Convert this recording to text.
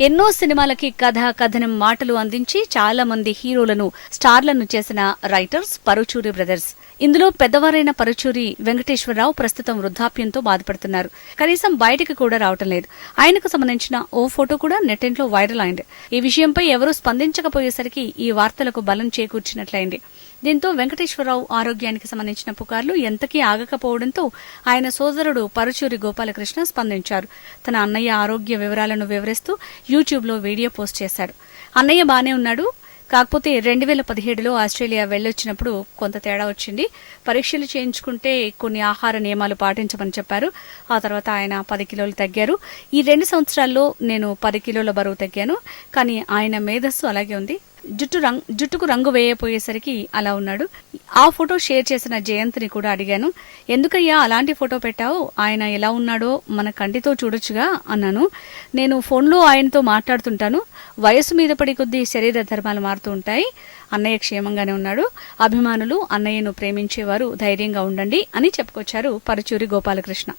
ఎన్నో సినిమాలకి కథ కథనం మాటలు అందించి చాలా మంది హీరోలను స్టార్లను చేసిన రైటర్స్ పరుచూరి బ్రదర్స్. ఇందులో పెద్దవారైన పరుచూరి వెంకటేశ్వరరావు ప్రస్తుతం వృద్ధాప్యంతో బాధపడుతున్నారు. కనీసం బయటికి కూడా రావటం లేదు. ఆయనకు సంబంధించిన ఓ ఫోటో కూడా నెట్టింట్లో వైరల్ అయింది. ఈ విషయంపై ఎవరూ స్పందించకపోయేసరికి ఈ వార్తలకు బలం చేకూర్చినట్లయింది. దీంతో వెంకటేశ్వరరావు ఆరోగ్యానికి సంబంధించిన పుకార్లు ఎంతకీ ఆగకపోవడంతో ఆయన సోదరుడు పరుచూరి గోపాలకృష్ణ స్పందించారు. తన అన్నయ్య ఆరోగ్య వివరాలను వివరిస్తూ యూట్యూబ్లో వీడియో పోస్ట్ చేశాడు. అన్నయ్య బాగానే ఉన్నాడు. కాకపోతే రెండు వేల పదిహేడులో ఆస్ట్రేలియా వెళ్ళొచ్చినప్పుడు కొంత తేడా వచ్చింది. పరీక్షలు చేయించుకుంటే కొన్ని ఆహార నియమాలు పాటించమని చెప్పారు. ఆ తర్వాత ఆయన పది కిలోలు తగ్గారు. ఈ రెండు సంవత్సరాల్లో నేను పది కిలోల బరువు తగ్గాను. కానీ ఆయన మేధస్సు అలాగే ఉంది. జుట్టు రంగు జుట్టుకు రంగు వేయపోయేసరికి అలా ఉన్నాడు. ఆ ఫోటో షేర్ చేసిన జయంత్ని కూడా అడిగాను. ఎందుకయ్యా అలాంటి ఫోటో పెట్టావు? ఆయన ఎలా ఉన్నాడో మన కంటితో చూడొచ్చుగా అన్నాను. నేను ఫోన్లో ఆయనతో మాట్లాడుతుంటాను. వయసు మీద పడి కొద్దీ శరీర ధర్మాలు మారుతూ ఉంటాయి. అన్నయ్య క్షేమంగానే ఉన్నాడు. అభిమానులు అన్నయ్యను ప్రేమించేవారు ధైర్యంగా ఉండండి అని చెప్పుకొచ్చారు పరుచూరి గోపాలకృష్ణ.